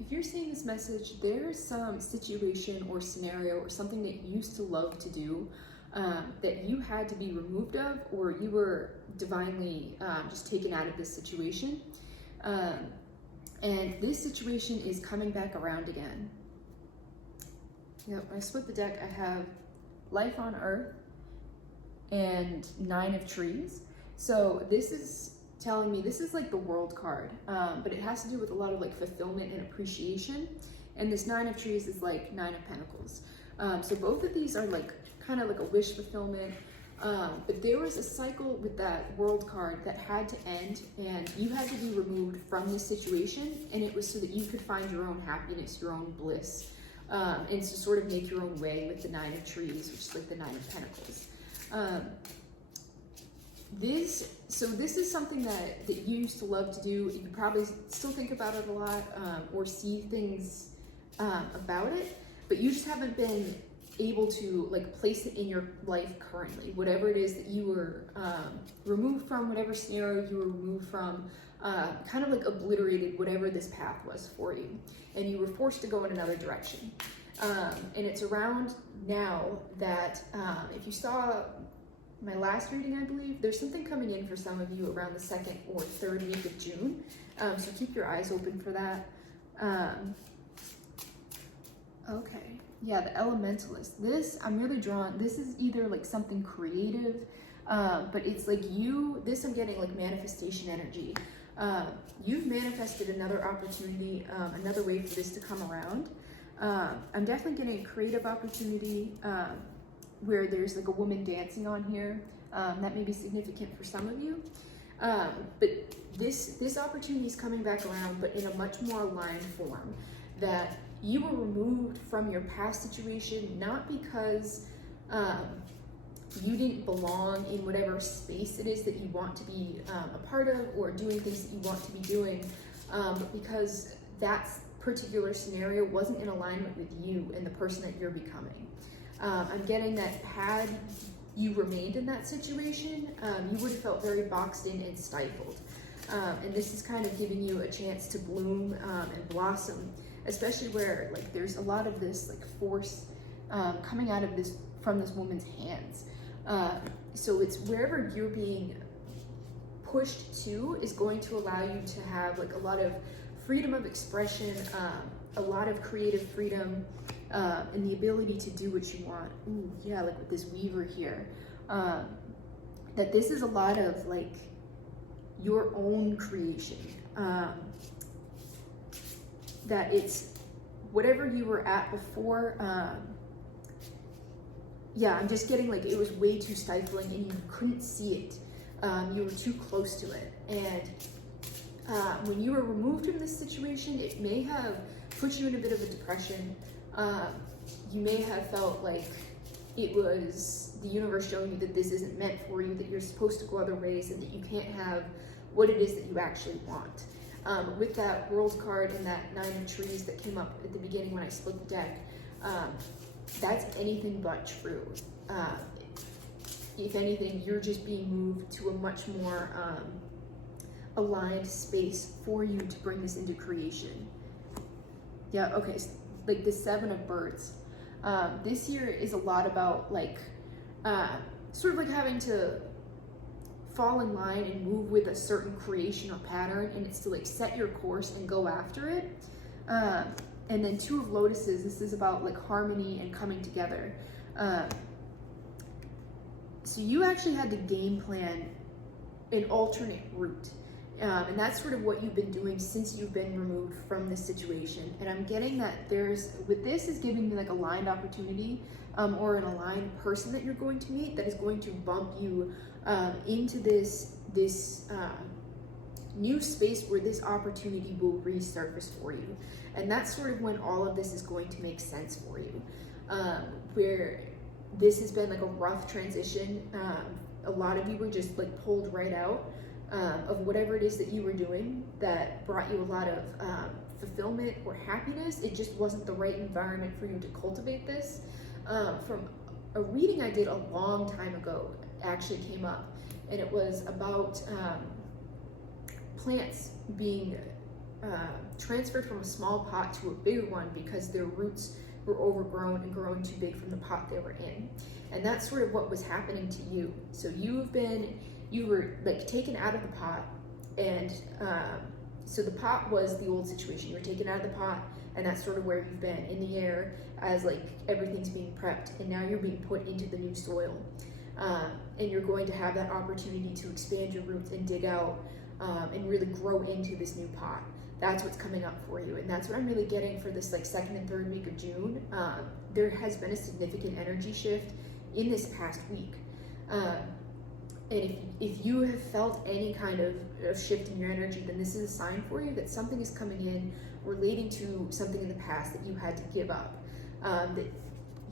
If you're seeing this message, there's some situation or scenario or something that you used to love to do that you had to be removed of, or you were divinely just taken out of this situation. And this situation is coming back around again. When I split the deck, I have Life on Earth and 9 of Trees. So this is telling me, this is like the World card, but it has to do with a lot of like fulfillment and appreciation. And this 9 of Trees is like 9 of Pentacles. So both of these are like kind of like a wish fulfillment. But there was a cycle with that World card that had to end, and you had to be removed from this situation, and it was so that you could find your own happiness, your own bliss, and to sort of make your own way with the 9 of Trees, which is like the 9 of Pentacles. This is something that you used to love to do. You probably still think about it a lot, or see things about it, but you just haven't been able to like place it in your life currently. Whatever it is that you were removed from, whatever scenario you were removed from, kind of like obliterated whatever this path was for you, and you were forced to go in another direction. And it's around now that if you saw my last reading, I believe, there's something coming in for some of you around the 2nd or 3rd week of June. So keep your eyes open for that. Okay. Yeah, the Elementalist. This, I'm really drawn, this is either like something creative, but it's like this I'm getting like manifestation energy. You've manifested another opportunity, another way for this to come around. I'm definitely getting a creative opportunity where there's like a woman dancing on here. That may be significant for some of you. But this opportunity is coming back around, but in a much more aligned form, that you were removed from your past situation, not because you didn't belong in whatever space it is that you want to be a part of, or doing things that you want to be doing, but because that particular scenario wasn't in alignment with you and the person that you're becoming. I'm getting that had you remained in that situation, you would have felt very boxed in and stifled. And this is kind of giving you a chance to bloom and blossom, especially where like there's a lot of this like force coming out of this from this woman's hands. So it's wherever you're being pushed to is going to allow you to have like a lot of freedom of expression, a lot of creative freedom, and the ability to do what you want. Ooh, yeah, like with this weaver here. That this is a lot of like your own creation. That it's whatever you were at before. Yeah, I'm just getting like it was way too stifling and you couldn't see it. You were too close to it. And when you were removed from this situation, it may have put you in a bit of a depression. You may have felt like it was the universe showing you that this isn't meant for you, that you're supposed to go other ways, and that you can't have what it is that you actually want. With that World card and that 9 of Trees that came up at the beginning when I split the deck, that's anything but true. If anything, you're just being moved to a much more aligned space for you to bring this into creation. Yeah, okay, so like the 7 of Birds. This year is a lot about like, sort of like having to fall in line and move with a certain creation or pattern, and it's to like set your course and go after it. And then 2 of Lotuses, this is about like harmony and coming together. So you actually had to game plan an alternate route. And that's sort of what you've been doing since you've been removed from this situation. And I'm getting that with this is giving me like a aligned opportunity, or an aligned person that you're going to meet that is going to bump you into this new space where this opportunity will resurface for you. And that's sort of when all of this is going to make sense for you. Where this has been like a rough transition. A lot of you were just like pulled right out of whatever it is that you were doing that brought you a lot of fulfillment or happiness. It just wasn't the right environment for you to cultivate this. From a reading I did a long time ago, actually came up, and it was about plants being transferred from a small pot to a bigger one because their roots were overgrown and growing too big from the pot they were in. And that's sort of what was happening to you. So you were like taken out of the pot, and so the pot was the old situation. You were taken out of the pot, and that's sort of where you've been, in the air, as like everything's being prepped, and now you're being put into the new soil. And you're going to have that opportunity to expand your roots and dig out and really grow into this new pot. That's what's coming up for you, and that's what I'm really getting for this like second and third week of June. There has been a significant energy shift in this past week. And if you have felt any kind of shift in your energy, then this is a sign for you that something is coming in relating to something in the past that you had to give up. That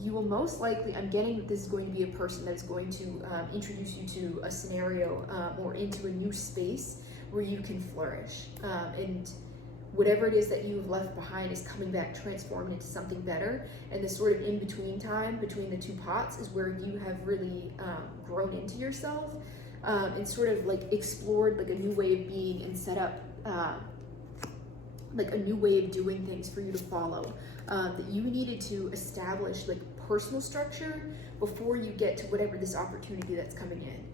you will most likely, I'm getting that this is going to be a person that is going to introduce you to a scenario or into a new space where you can flourish. And whatever it is that you've left behind is coming back transformed into something better. And this sort of in-between time between the two pots is where you have really grown into yourself and sort of like explored like a new way of being and set up like a new way of doing things for you to follow. That you needed to establish like personal structure before you get to whatever this opportunity that's coming in.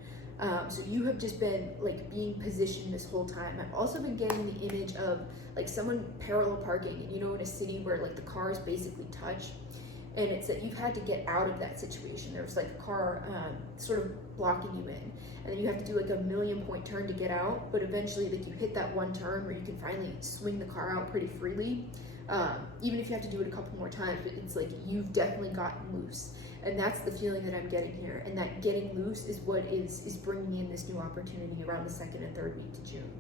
So you have just been like being positioned this whole time. I've also been getting the image of like someone parallel parking, and you know, in a city where like the cars basically touch, and it's that you've had to get out of that situation. There's like a car sort of blocking you in, and then you have to do like a 1,000,000-point turn to get out, but eventually like you hit that one turn where you can finally swing the car out pretty freely. Even if you have to do it a couple more times, but it's like you've definitely gotten loose. And that's the feeling that I'm getting here. And that getting loose is what is bringing in this new opportunity around the second and third week to June.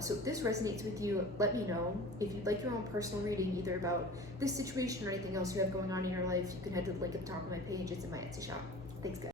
So if this resonates with you, let me know. If you'd like your own personal reading, either about this situation or anything else you have going on in your life, you can head to the link at the top of my page. It's in my Etsy shop. Thanks, guys.